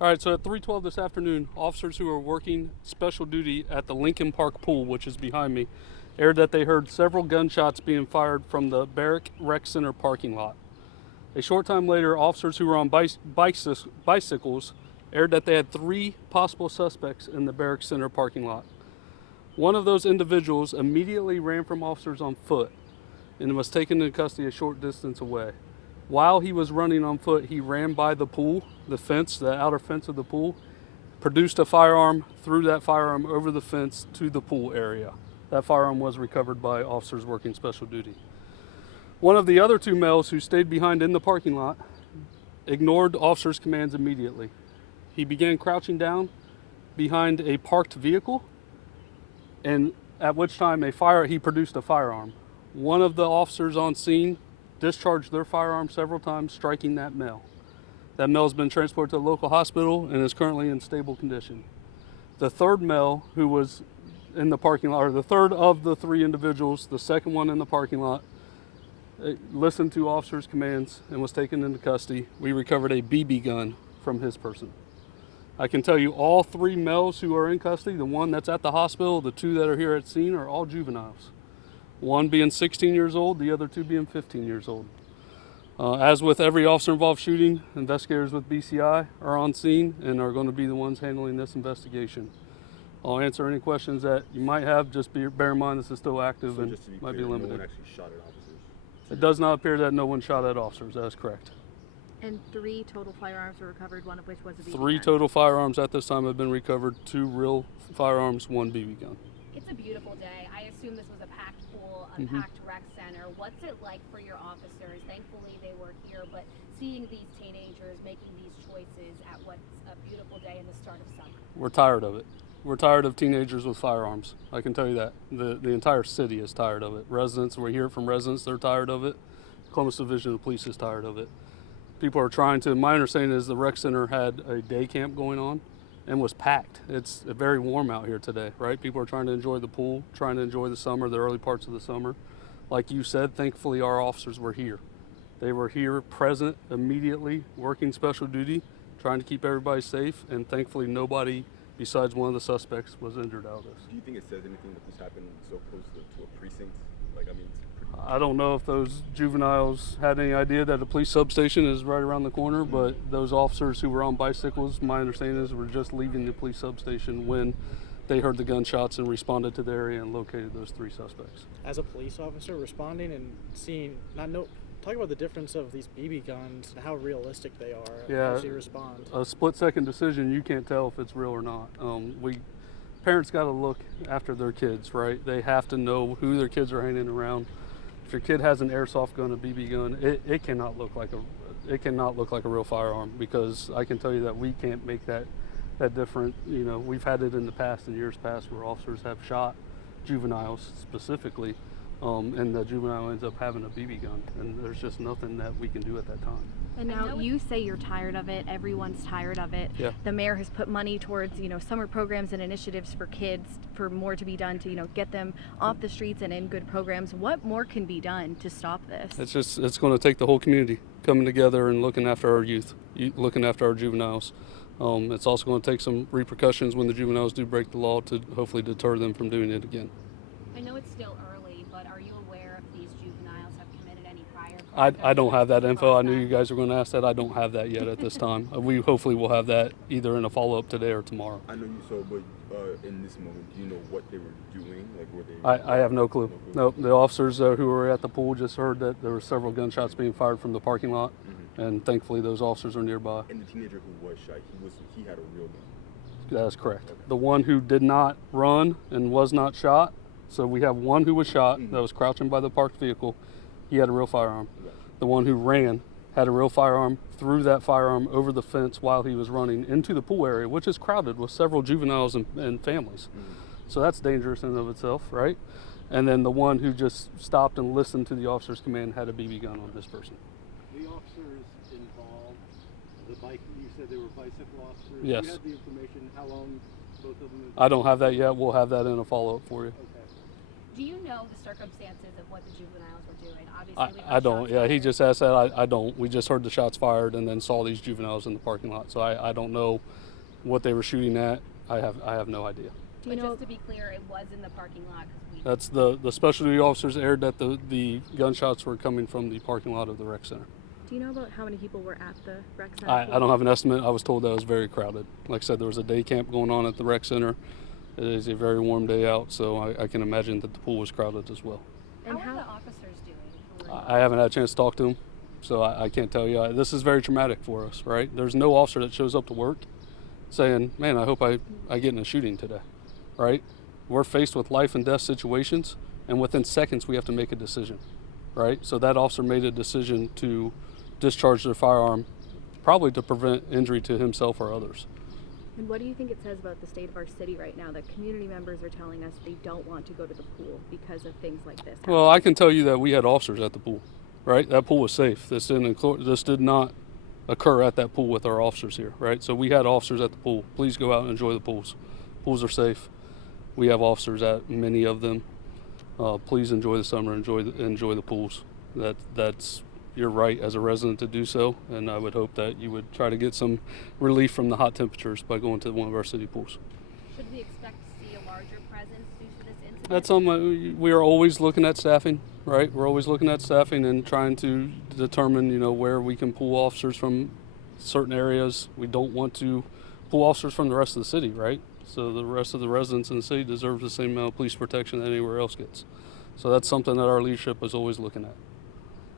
All right, so at 3:12 this afternoon, officers who are working special duty at the Lincoln Park pool, which is behind me, aired that they heard several gunshots being fired from the Barrack Rec Center parking lot. A short time later, officers who were on bicycles aired that they had 3 possible suspects in the Barrack Center parking lot. One of those individuals immediately ran from officers on foot and was taken into custody a short distance away. While he was running on foot, he ran by the pool, the fence, the outer fence of the pool, produced a firearm, threw that firearm over the fence to the pool area. That firearm was recovered by officers working special duty. One of the other 2 males who stayed behind in the parking lot ignored officers' commands immediately. He began crouching down behind a parked vehicle, and at which time he produced a firearm. One of the officers on scene discharged their firearm several times, striking that male. That male has been transported to a local hospital and is currently in stable condition. The third male who was in the parking lot, or the third of the 3 individuals, the second one in the parking lot, listened to officers' commands and was taken into custody. We recovered a BB gun from his person. I can tell you all 3 males who are in custody, the one that's at the hospital, the 2 that are here at scene, are all juveniles. One being 16 years old, the other 2 being 15 years old. As with every officer-involved shooting, investigators with BCI are on scene and are going to be the ones handling this investigation. I'll answer any questions that you might have. Just bear in mind this is still active So and just to be might clear, be limited. No one actually shot at officers? It does not appear that no one shot at officers. That is correct. And 3 total firearms were recovered, one of which was a BB gun. 3 total firearms at this time have been recovered. 2 real firearms, 1 BB gun. It's a beautiful day. I assume this was a packed pool, a packed rec center. What's it like for your officers? Thankfully they were here, but seeing these teenagers making these choices at what's a beautiful day in the start of summer. We're tired of it. We're tired of teenagers with firearms. I can tell you that. The entire city is tired of it. Residents, we hear it from residents, they're tired of it. Columbus Division of Police is tired of it. People are trying to, my understanding is the rec center had a day camp going on and was packed. It's very warm out here today, right? People are trying to enjoy the pool, trying to enjoy the summer, the early parts of the summer. Like you said, thankfully our officers were here. They were here present immediately, working special duty, trying to keep everybody safe, and thankfully nobody besides one of the suspects was injured out of this. Do you think it says anything that this happened so close to a precinct? Like, I mean, it's pretty... I don't know if those juveniles had any idea that the police substation is right around the corner, but those officers who were on bicycles, my understanding is, were just leaving the police substation when they heard the gunshots and responded to the area and located those 3 suspects. As a police officer, responding and seeing, talk about the difference of these BB guns and how realistic they are as you respond. A split-second decision, you can't tell if it's real or not. Parents got to look after their kids, right? They have to know who their kids are hanging around. If your kid has an airsoft gun, a BB gun, it cannot look like a real firearm, because I can tell you that we can't make that different. You know, we've had it in the past, in years past, where officers have shot juveniles specifically, and the juvenile ends up having a BB gun, and there's just nothing that we can do at that time. And now you say you're tired of it. Everyone's tired of it. Yeah. The mayor has put money towards, summer programs and initiatives for kids, for more to be done to, get them off the streets and in good programs. What more can be done to stop this? It's going to take the whole community coming together and looking after our youth, looking after our juveniles. It's also going to take some repercussions when the juveniles do break the law to hopefully deter them from doing it again. I know it's still early, but are you aware if these juveniles have committed any prior crimes? I don't have that info. I knew you guys were going to ask that. I don't have that yet at this time. We hopefully will have that either in a follow-up today or tomorrow. I know you saw, but in this moment, do you know what they were doing? Like, were they... I have no clue. Nope. The officers who were at the pool just heard that there were several gunshots being fired from the parking lot, and thankfully those officers are nearby. And the teenager who was shot, he had a real gun? That is correct. Okay. The one who did not run and was not shot, so we have one who was shot that was crouching by the parked vehicle. He had a real firearm. Right. The one who ran had a real firearm, threw that firearm over the fence while he was running into the pool area, which is crowded with several juveniles and families. So that's dangerous in and of itself, right? And then the one who just stopped and listened to the officer's command had a BB gun on this person. The officers involved, you said they were bicycle officers. Yes. Do you have the information, how long both of them have been? I don't have that yet. We'll have that in a follow-up for you. Okay. Do you know the circumstances of what the juveniles were doing? Obviously, we I heard don't. shots Yeah, he fired. just asked that. I don't. We just heard the shots fired and then saw these juveniles in the parking lot. So I don't know what they were shooting at. I have no idea. Do you But know? just to be clear, it was in the parking lot. 'Cause we That's the special duty officers aired that the gunshots were coming from the parking lot of the rec center. Do you know about how many people were at the rec center? I don't have an estimate. I was told that it was very crowded. Like I said, there was a day camp going on at the rec center. It is a very warm day out, so I can imagine that the pool was crowded as well. And how how? are the officers doing? who were I haven't had a chance to talk to them, so I can't tell you. This is very traumatic for us, right? There's no officer that shows up to work saying, man, I hope I get in a shooting today, right? We're faced with life and death situations, and within seconds we have to make a decision, right? So that officer made a decision to discharge their firearm, probably to prevent injury to himself or others. And what do you think it says about the state of our city right now that community members are telling us they don't want to go to the pool because of things like this? Well, I can tell you that we had officers at the pool, right? That pool was safe. This did not occur at that pool with our officers here, right? So we had officers at the pool. Please go out and enjoy the pools. Pools are safe. We have officers at many of them. Please enjoy the summer. Enjoy the pools. That's your right as a resident to do so, and I would hope that you would try to get some relief from the hot temperatures by going to one of our city pools. Should we expect to see a larger presence due to this incident? That's something we are always looking at staffing, right? We're always looking at staffing and trying to determine, where we can pull officers from certain areas. We don't want to pull officers from the rest of the city, right? So the rest of the residents in the city deserve the same amount of police protection that anywhere else gets. So that's something that our leadership is always looking at.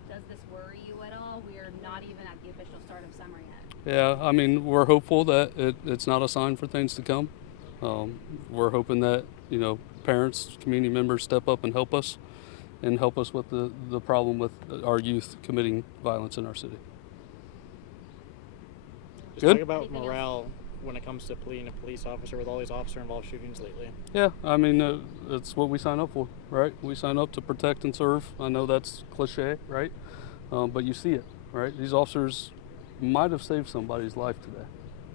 Does this worry you at all? We are not even at the official start of summer yet. Yeah, I mean, we're hopeful that it's not a sign for things to come. We're hoping that, parents, community members step up and help us with the problem with our youth committing violence in our city. Just Good. talk about Anything morale when it comes to being a police officer with all these officer-involved shootings lately. Yeah, I mean, it's what we sign up for, right? We sign up to protect and serve. I know that's cliche, right? But you see it, right? These officers might have saved somebody's life today,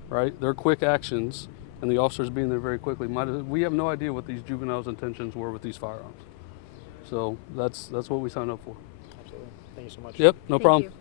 right? Their quick actions and the officers being there very quickly we have no idea what these juveniles' intentions were with these firearms. So that's what we sign up for. Absolutely. Thank you so much. Yep, no Thank problem. you.